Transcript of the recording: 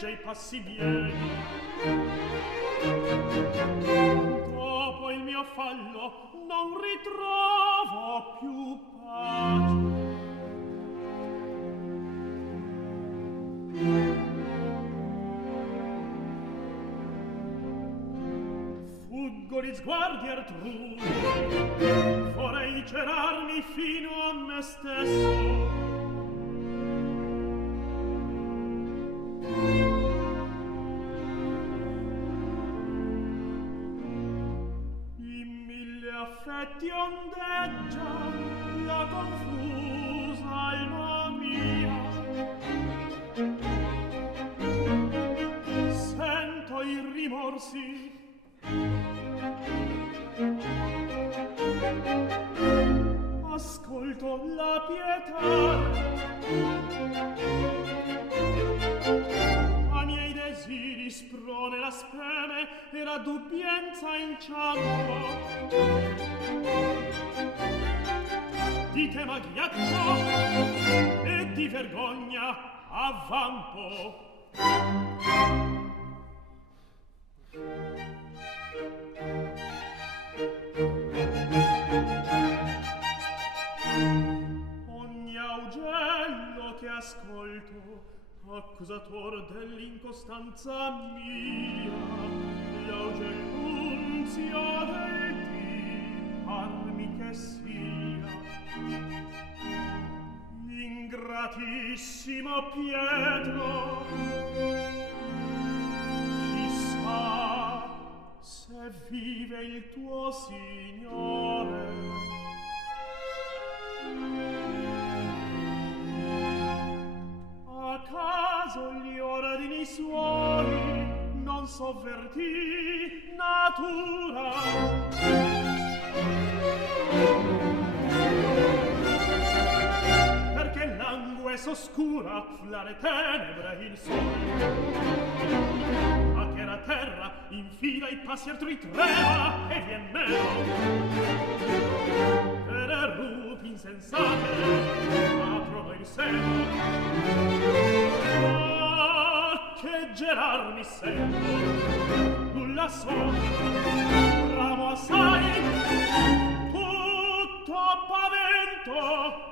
legge i passi miei. Dopo il mio fallo non ritrovo più pace. Fuggo gli sguardi altrui, vorrei cerarmi fino a me stesso. In mille affetti ondeggia la confusa alma mia. Sento i rimorsi, ascolto la pietà, a miei desiri sprone la speme e la dubbienza inciampo. Di tema ghiaccio e di vergogna avvampo. Ogni augello che ascolto, accusator dell'incostanza mia, l'augellunzio del dì armi che sia. Ingratissimo Pietro, chissà se vive il tuo Signore. A caso gli ordini suoi non sovvertì natura. Perché langue s'oscura fra le tenebre il sole. A che la terra infida i passi altrui trema e vien meno. Per le rupi insensate aprono il seno. Ah, che gerar mi sento, nulla so, bramo assai, tutto pavento.